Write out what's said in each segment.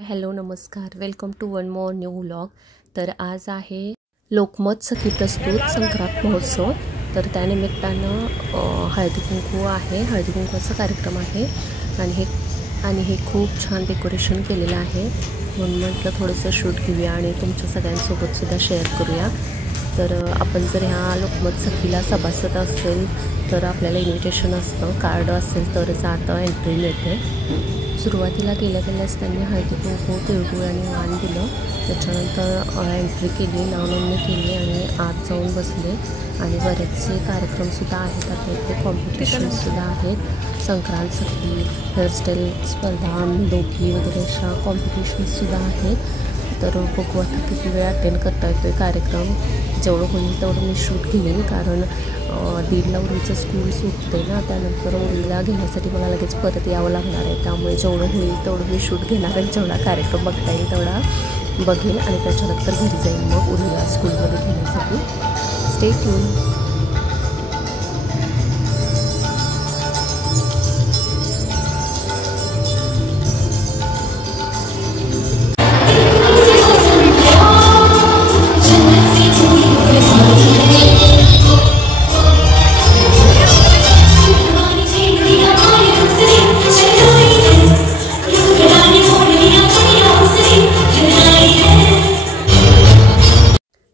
Hello नमस्कार, welcome to one more new vlog. तर आज आहे लोकमत सखी प्रस्तुत संक्रांत महोत्सव। तर त्यानिमित्तानं हळदी कुंकू आहे, हळदी कुंकूचा कार्यक्रम आहे आणि हे खूप छान डेकोरेशन केलेलं आहे। म्हणून म्हटलं थोडंसं शूट घेऊया आणि तुमच्या सगळ्यांसोबतसुद्धा शेअर करूया। तर आपण जर ह्या लोकमत सखीला सभासद असेल तर आपल्याला इन्व्हिटेशन असतं, कार्ड असेल तरच आता एंट्री मिळते। सुरुवातीला गेल्याच त्यांनी हळदी कुंकू तिळगुळ आणि वाण दिलं। त्याच्यानंतर एंट्री केली, नाव नोंदणी केली आणि आत जाऊन बसले। आणि बरेचसे कार्यक्रमसुद्धा आहेत, आता इथे कॉम्पिटिशनसुद्धा आहेत। संक्रांत सखी, हेअरस्टाईल स्पर्धा, दोघी वगैरे अशा कॉम्पिटिशन्ससुद्धा आहेत। तर बघू आता किती वेळ अटेंड करता येतो आहे कार्यक्रम। जेवढं होईल तेवढं मी शूट घेईन, कारण 1:30ला उर्वीचं स्कूल सुटते ना, त्यानंतर उर्वीला घेण्यासाठी मला लगेच परत यावं लागणार आहे। त्यामुळे जेवढं होईल तेवढं मी शूट घेणार आहे, जेवढा कार्यक्रम बघता येईल तेवढा बघेन आणि त्याच्यानंतर घरी जाईन मग उर्वीला स्कूलमध्ये घेण्यासाठी। Stay tune.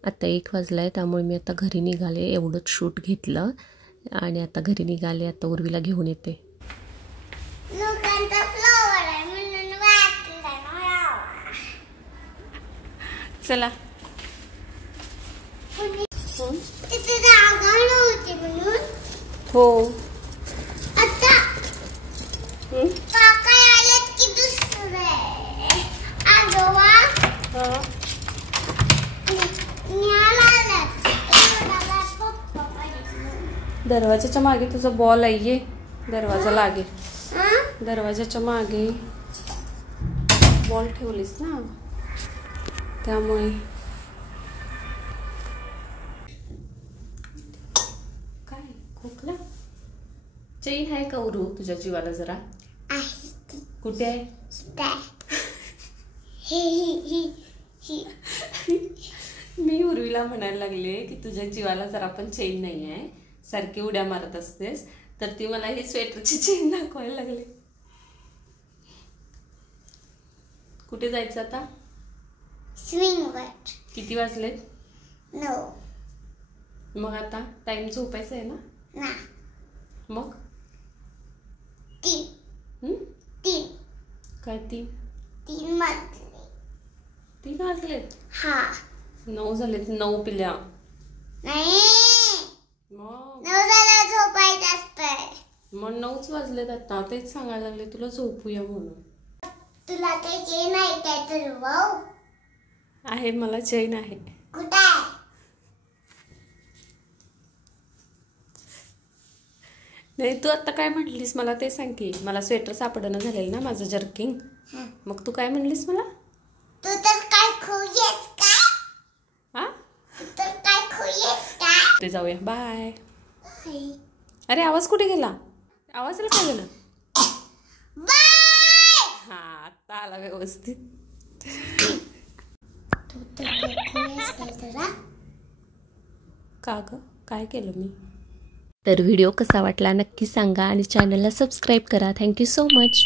आता 1 वाजला आहे, त्यामुळे मी आता घरी निघाले। एवढंच शूट घेतलं आणि आता घरी निघाले। आता उर्वीला घेऊन येते। चला हो आता काका आलेत की दुसरे आजोबा दरवाजाच्या मागे तुझा बॉल आहे, ये दरवाजा लागेल। दरवाजाच्या मागे बॉल ठेवलीस ना, त्यामुळे काय खोकला। चैन आहे का उरू तुझ्या जीवाला जरा? कुठे आहे? मी उर्वीला म्हणायला लागले की तुझ्या जीवाला जरा पण चैन नाही आहे, सारखी उड्या मारत असतेस। तर ती मला ही स्वेटरची चेन दाखवायला लागली। कुठे जायचं आता? स्विंगवर। किती वाजलेत? 9। मग आता टाइम झोपायचा आहे ना? मग 3 काय 3 वाजले? 3 वाजलेत? हा 9 झालेत। 9 पिल्या नाही, मग 9 झाला झोपायचं असतं। मग 9च वाजलेत आता, तेच सांगायला लागले तुला झोपूया म्हणून। तुला काही चैन आहे काय? तुला भाऊ आहे? मला चैन आहे। कुठे आहे? नाही, तू आता काय म्हटलीस मला ते सांग की। मला स्वेटर सापडणं झालेलं ना माझं जर्किंग, मग तू काय म्हणलीस मला? तू तर काय खोलीस का? हा तर काय खोलीस का? ते जाऊया, बाय। अरे आवाज कुठे गेला? आवाजाला काय गेलं? बाय। हा आता आला व्यवस्थित। का ग, काय केलं मी? तर व्हिडिओ कसा वाटला नक्की सांगा आणि चॅनलला सबस्क्राईब करा। Thank you so much.